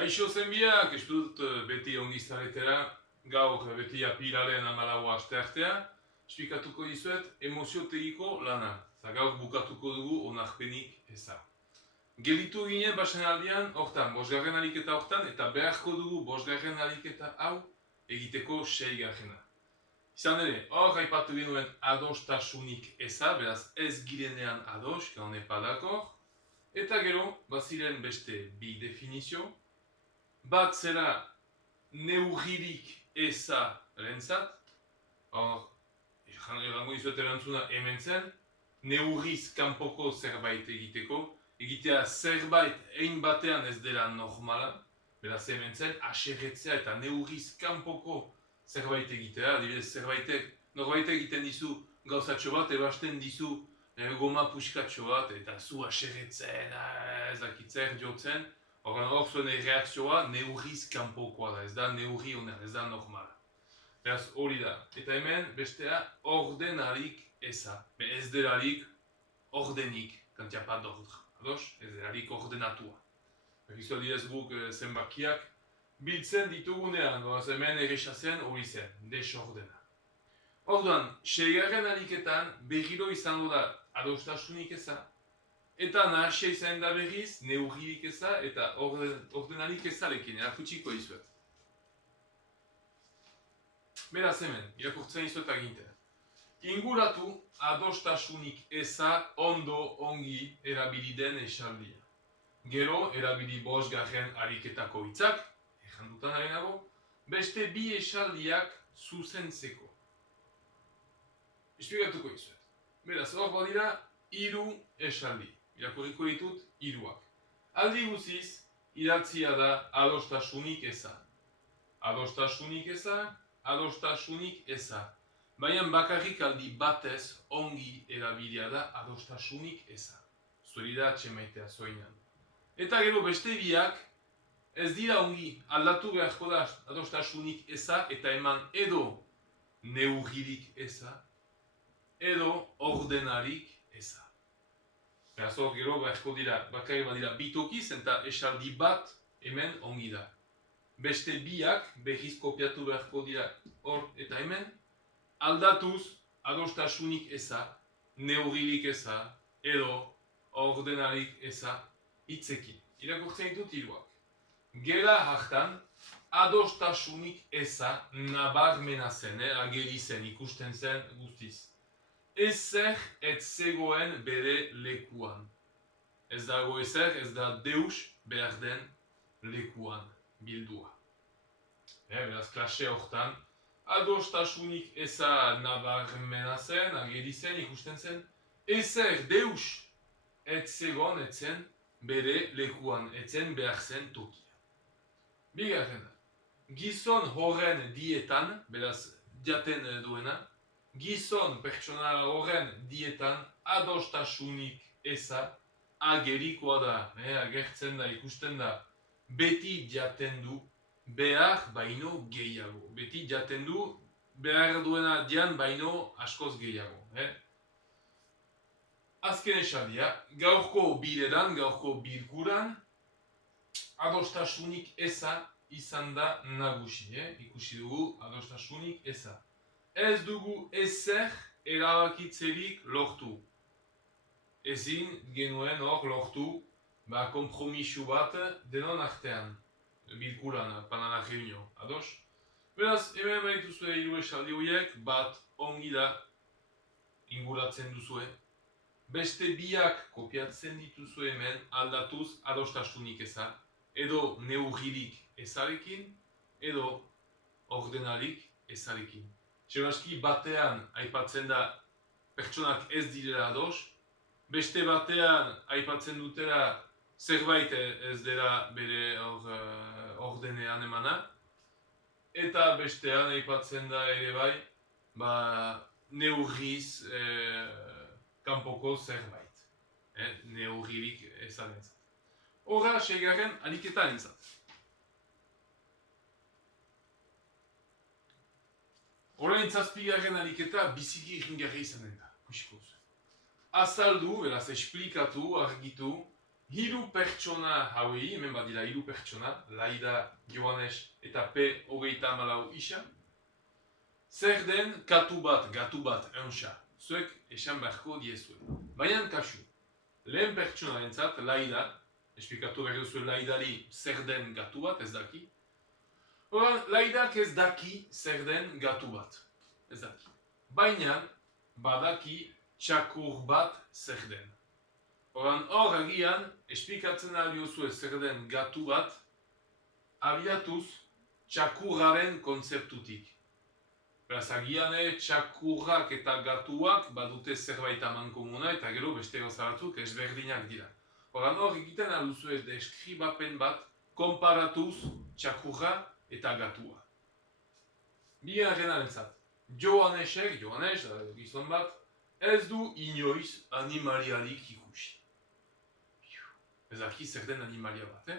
Kaixo zenbiak, ez dut beti ongi zaretera, gaur beti apilaren 14 asteartea, esplikatuko dizuet emoziotegiko lana. Gaur bukatuko dugu onarpenik eza. Gelitu ginen basen aldian, hortan, bosgarren ariketa hortan, eta beharko dugu bosgarren ariketa hau egiteko 6garrena. Izan ere, hor aipatu genuen adostasunik eza, beraz ez girenean ados, on n'est pas d'accord. Eta gero, baziren beste bi definizio. Bat zera neurririk eza rentzat, hor, errango dizuet erantzuna hemen zen, neurriz kanpoko zerbait egiteko, egitea zerbait egin batean ez dela normala, beraz hemen zen, aserretzea eta neurriz kanpoko zerbait egitea, adibidez norbait egiten dizu gauzatxo bat, ebasten dizu goma puskatxo bat, eta zu aserretzen, ez dakitzer jotzen, hor zuen reakzioa neurriz kanpokoa da, ez da neurri honen, ez da normala. Beraz hori da, eta hemen bestea ordenarik eza, ez delarik ordenik, quand ya pas d'ordre, ados? Ez delarik ordenatua. Berrizo direz guk zenbakiak biltzen ditugunean, hemen erresazen hori zen, desordena. Orduan, 6garren ariketan berriro izango da adostasunik eza, eta nahasia izan da berriz, neurririk eza eta ordenarik ezarekin, erakutsiko dizuet. Beraz hemen, irakurtzen dizuet agintea. Inguratu adostasunik eza ondo ongi erabili den esaldia. Gero, erabili 5garren ariketako hitzak, errandutan arenago, beste bi esaldiak zuzentzeko. Esplikatuko dizuet. Beraz, hor badira, 3 esaldi. Irakurriko ditut 3. Aldi guziz, idatzia da adostasunik eza. Adostasunik eza, adostasunik eza. Baina bakarrik aldi batez ongi erabilia da adostasunik eza. Zuri da atxemaitea zoinan. Eta gero beste biak, ez dira ongi aldatu beharko da adostasunik eza eta eman edo neurririk eza, edo ordenarik eza. Beraz hor gero beharko dira, bakarrik badira bitokiz eta esaldi bat hemen ongi da. Beste biak berriz kopiatu beharko dira hor eta hemen, aldatuz adostasunik eza, neurririk eza, edo ordenarik eza hitzekin. Irakurtzen ditut 3. Gela hartan, adostasunik eza nabarmena zen, ageri zen, ikusten zen guztiz. Ezer ez zegoen bere lekuan. Ez dago ezer, ez da deus behar den lekuan bildua. Beraz, klase hortan, adostasunik eza nabarmena zen, ageri zen, ikusten zen, ezer deus ez zegoen etzen bere lekuan, etzen behar zen tokia. Bigarrena, gizon horren dietan, beraz, jaten duena, gizon pertsonala horren dietan adostasunik eza agerikoa da, agertzen da, ikusten da, beti jaten du behar baino gehiago. Beti jaten du behar duena dian baino askoz gehiago. Azken esaldia, gaurko bileran, gaurko bilkuran, adostasunik eza izan da nagusi. Ikusi dugu adostasunik eza. Ez dugu ezer erabakitzerik lortu. Ezin genuen hor lortu kompromisu bat denon artean. Bilkuran, pendant la réunion. Ados? Beraz, hemen badituzue 3 esaldi horiek, bat ongi da inguratzen duzue. Beste biak kopiatzen dituzue hemen aldatuz adostasunik eza, edo neurririk ezarekin, edo ordenarik ezarekin. Txebaski batean aipatzen da pertsonak ez direla ados, beste batean aipatzen dutela zerbait ez dela bere ordenean emana, eta bestean aipatzen da ere bai, neurriz kanpoko zerbait. Neurririk ezarentzat. Horra, 6garren ariketa entzat. Orain 7garren ariketa biziki irringarri izanen da, kusiko zuen. Azaldu, beraz esplikatu, argitu, Hiru pertsona hauei, hemen badira hiru pertsona, Laida, Joanes eta P34 isa. Zer den gatu bat, eunsa. Zuek esan beharko diezue. Baina kasu, lehen pertsona entzat, Laida, esplikatu behar duzu Laidari zer den gatu bat, ez daki. Horan, Laidak ez daki zer den gatu bat, ez daki. Baina, badaki txakur bat zer den. Horan, hor agian, esplikatzen aldiozue zer den gatu bat, abiatuz txakurraren kontzeptutik. Beraz, agian txakurrak eta gatuak badute zerbait amankomuna eta gero beste gauza batzuk ezberdinak dira. Horan, hor egiten alduzue deskribapen bat konparatuz txakurra eta gatua. Bigarren arentzat, Joanes, gizon bat, ez du inoiz animaliarik ikusi. Ez daki zer den animalia bat,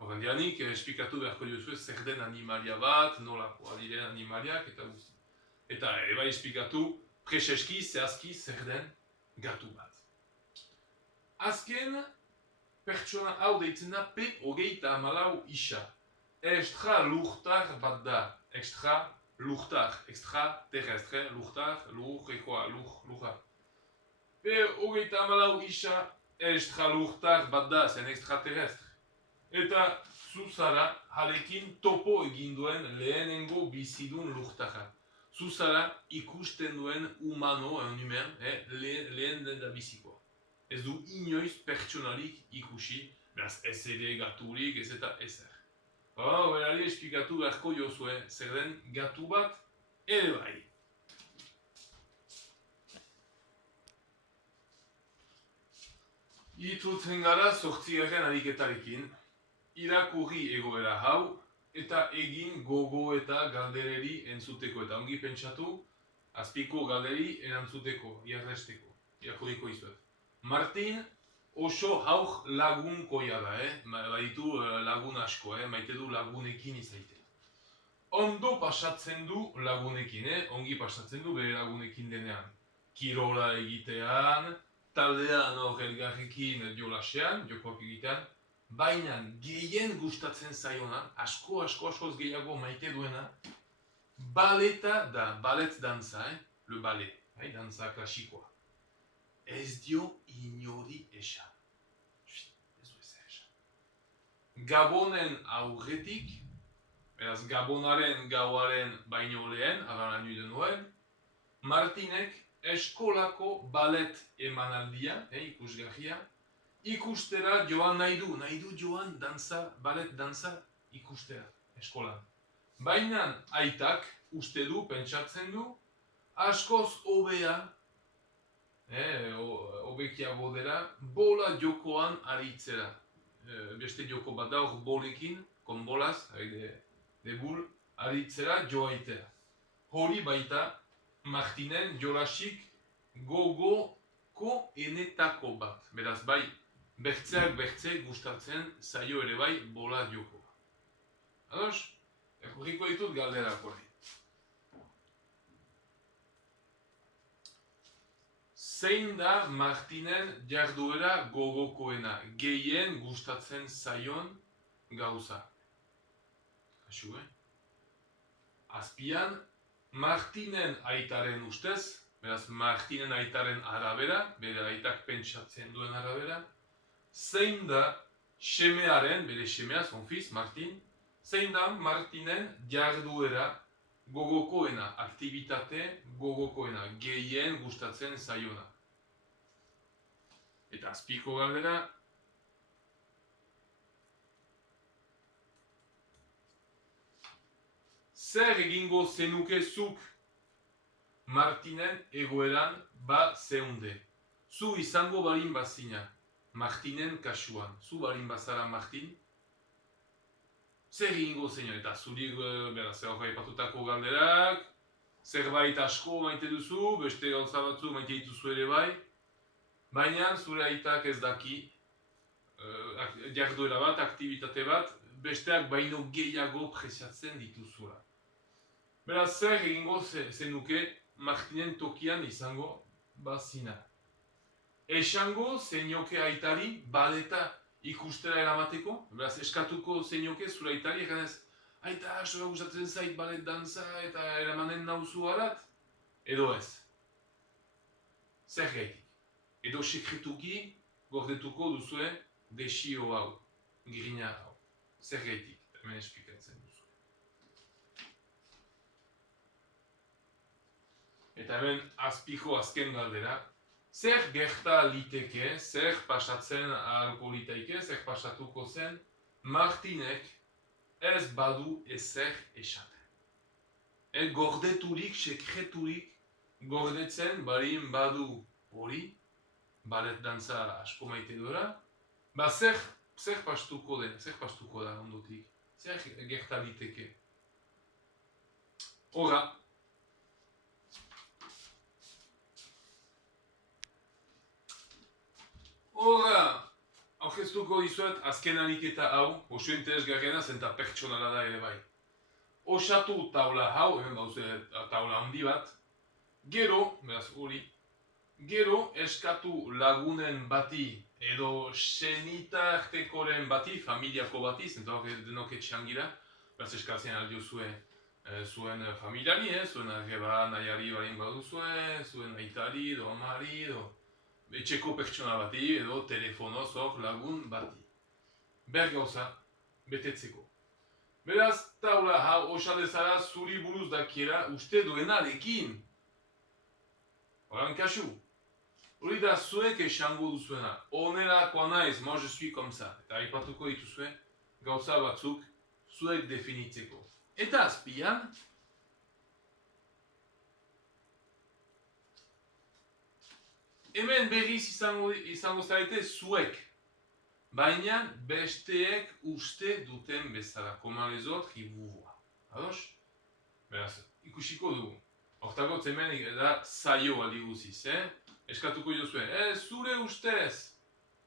Horan dianik, esplikatu beharko diozue zer den animalia bat, nolakoa diren animaliak eta guzti. Eta eba esplikatu preseski, zehazki zer den gatu bat. Azken, pertsona hau deitzen da P34 isa. Extra lurtar bat da. Extra lurtar. Extraterrestre, lurtar, lurrekoa, lurra. P34 isa extra lurtar bat da, zen extraterrestre. Eta zuzara harekin topo egin duen lehenengo bizidun lurtarra. Zuzara ikusten duen humano, humen, lehen den da bizikoa. Ez du inoiz pertsonarik ikusi, beraz ez ere gaturik, ez eta ezer. Berari esplikatu beharko jozue, zer den gatu bat, ere bai. Itutzen gara 8. ariketarekin, irakurri egoera hau, eta egin gogo eta galdereri entzuteko, eta ongi pentsatu, azpiko galderi erantzuteko, iarresteko, irakurriko izuet. Martin oso haur lagunkoia da, baditu lagun asko, maite du lagunekin izaite. Ondo pasatzen du lagunekin, ongi pasatzen du bere lagunekin denean. Kirola egitean, taldean hor elgarrekin jolasean, jokoak egitean, baina gehien gustatzen zaiona, askoz gehiago maite duena, baleta da, balet dantza, le ballet, dantza klasikoa. Ez dio inori esan. Ez du ezer esan. Gabonen aurretik, beraz Gabonaren gauaren baino lehen, avant la nuit de Noël, Martinek eskolako balet emanaldia, ikusgarria, ikustera joan nahi du joan dantza, balet dantza ikustera, eskolan. Baina aitak uste du, pentsatzen du, askoz hobea, hobekiago dela, bola jokoan aritzera. Beste joko bat da hor bolekin, kon bolaz, de bul, aritzera joaitea. Hori baita Martinen jolasik gogoko enetako bat. Beraz bai, bertzeak bertze gustatzen zaio ere bai bola jokoa. Ados? Erkurriko ditut galderak hori. Zein da Martinen jarduera gogokoena, gehien gustatzen zaion gauza? Kasu, Azpian, Martinen aitaren ustez, beraz Martinen aitaren arabera, bere aitak pentsatzen duen arabera, zein da semearen, bere semea, son fils, Martin, zein da Martinen jarduera gogokoena, aktibitate gogokoena, gehien gustatzen zaiona. Eta azpiko galdera, zer egingo zenuke zuk Martinen egoeran ba zeunde? Zu izango balin bazina, Martinen kasuan. Zu balin bazara Martin? Zer egingo zenuke? Eta zuri beraz, aipatutako galderak, zerbait asko maite duzu, beste gauza batzu maite dituzu ere bai, baina zure aitak ez daki, jarduera bat, aktibitate bat, besteak baino gehiago preziatzen dituzula. Beraz, zer egingo zenuke Martinen tokian izango bazina. Esango zenioke aitari baleta ikustera eramateko, beraz, eskatuko zeinoke zura itali, eganez, aita, soa gustatzen zait balet dantza eta eramanen nauzu harat, edo ez. Zer gaitik. Edo sekretuki gordetuko duzue desio hau, grina hau. Zer gaitik, hemen esplikatzen duzu. Eta hemen azpiko azken galdera, zer gerta liteke, zer pasatzen ahalko litaike, zer pasatuko zen, Martinek ez badu ezer esaten. Gordeturik, sekreturik, gordetzen barin badu hori, balet dantza asko maite dora, ba zer pastuko da ondotik, zer gerta liteke. Hora, aurkeztuko dizuet azken aliketa hau, oso interesgarriena zen eta pertsonala da ere bai. Osatu taula hau, hemen bauze taula handi bat, gero, beraz hori, gero eskatu lagunen bati edo senitartekoren bati, familiako bati, zentak denok etxean gira, beraz eskatzen aldio zuen familiari, zuen arreba nahiari balin baduzue, zuen aitari edo amari edo etxeko pertsona bati edo telefonoz hor lagun bati. Ber gauza, betetzeko. Beraz, taula hau osadezara zuri buruz dakiera uste duenarekin. Horan kasu. Hori da zuek esango duzuena. Onerakoa naiz, moi je suis comme ça. Eta aipatuko dituzue gauza batzuk zuek definitzeko. Eta azpian, hemen berriz izango zarete zuek, baina besteek uste duten bezala, comme les autres qui vous voient. Ados? Beraz, ikusiko dugu. Hortako hemen da saio aldi guziz, eskatuko jozue, zure ustez,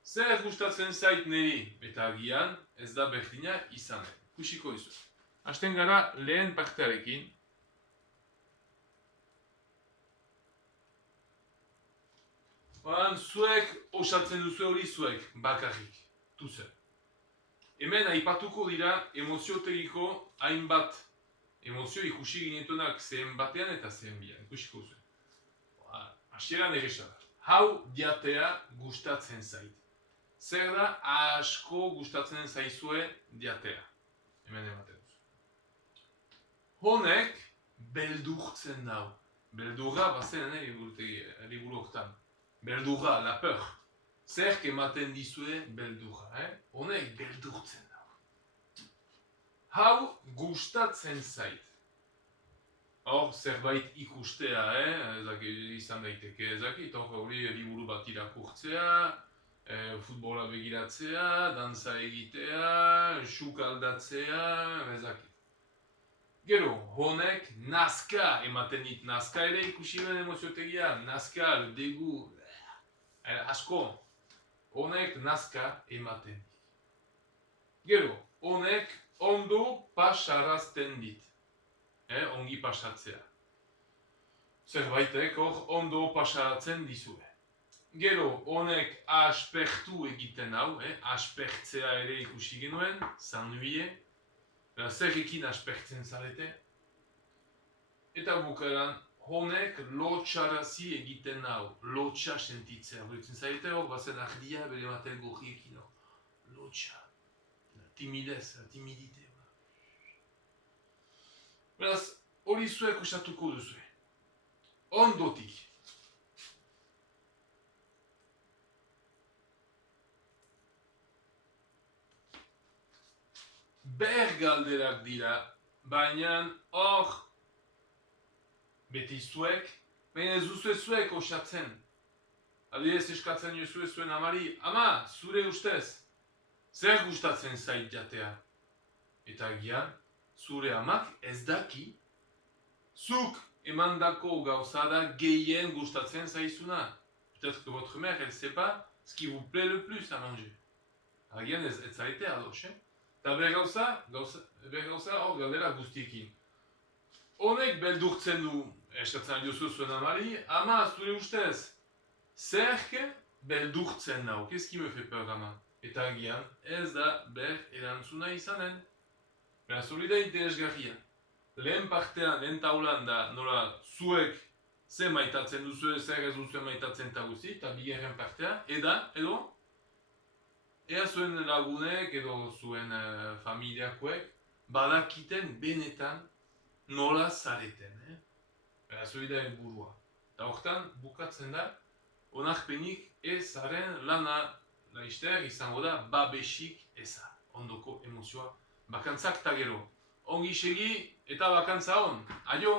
zer gustatzen zait niri, eta agian ez da berdina izanen. Ikusiko duzu. Hasten gara lehen partearekin. Horan, zuek osatzen duzu hori zuek, bakarrik, tuzen. Hemen aipatuko dira emoziotegiko hainbat emozio ikusi ginetunak zehen batean eta zehen bian, ikusiko zuen. Hasieran egesa da. Hau diatea gustatzen zait. Zer da asko gustatzen zaizue diatea. Hemen ematen duzu. Honek beldurtzen nau. Beldurra bazen liburu hortan. Beldurra, la peur. Zerk ematen dizue beldurra, honek beldurtzen da. Hau gustatzen zait. Hor, zerbait ikustea, izan daiteke ezakit, hori liburu bat irakurtzea, futbola begiratzea, dantza egitea, xuk aldatzea, ezakit. Gero, honek nazka ematen dit, nazka ere ikusi ben emoziotegia, nazka, degu, asko, honek nazka ematen dit. Gero, honek ondo pasarazten dit, ongi pasatzea. Zerbaitek hor ondo pasaratzen dizue. Gero, honek aspertu egiten hau, aspertzea ere ikusi genuen, s'ennuie, zerrekin aspertzen zarete. Eta bukaeran, honek lotxarazi egiten hau, lotxa sentitzea. Horretzen zarete hor, bazen ardia bere maten gorriekin hor. Lotxa, timidez, timidite. Beraz, hori zuek usatuko duzue. Ondotik. Bergalderak dira, baina hor beti zuek, baina ez duzue zuek osatzen. Adibidez eskatzen jozue zuen amari, ama, zure ustez, zer gustatzen zait jatea? Eta agian, zure amak ez daki, zuk emandako gauza da gehien gustatzen zaizuna. Peut-être que votre mère, elle sait pas ce qui vous plaît le plus à manger. Agian ez zarete ados, eta bergauza hor galdera guztiekin. Honek beldurtzen du, eskatzen diozu zuen amari, ama, zure ustez, zerk beldurtzen nau, qu'est-ce qui me fait peur ama? Eta agian ez da ber erantzuna izanen. Beraz, hori da interesgarria. Lehen partean, lehen taulan da nola zuek ze maitatzen duzu, zer ez duzu maitatzen eta guzti, eta bigarren partea, edo ea zuen lagunek edo zuen familiakoek badakiten benetan nola zareten. Beraz, hori da helburua. Eta horretan, bukatzen da, onarpenik ez zaren lana laizter izango da babesik eza. Ondoko emozioa bakantzak eta gero. Ongi segi eta bakantza hon. Aio!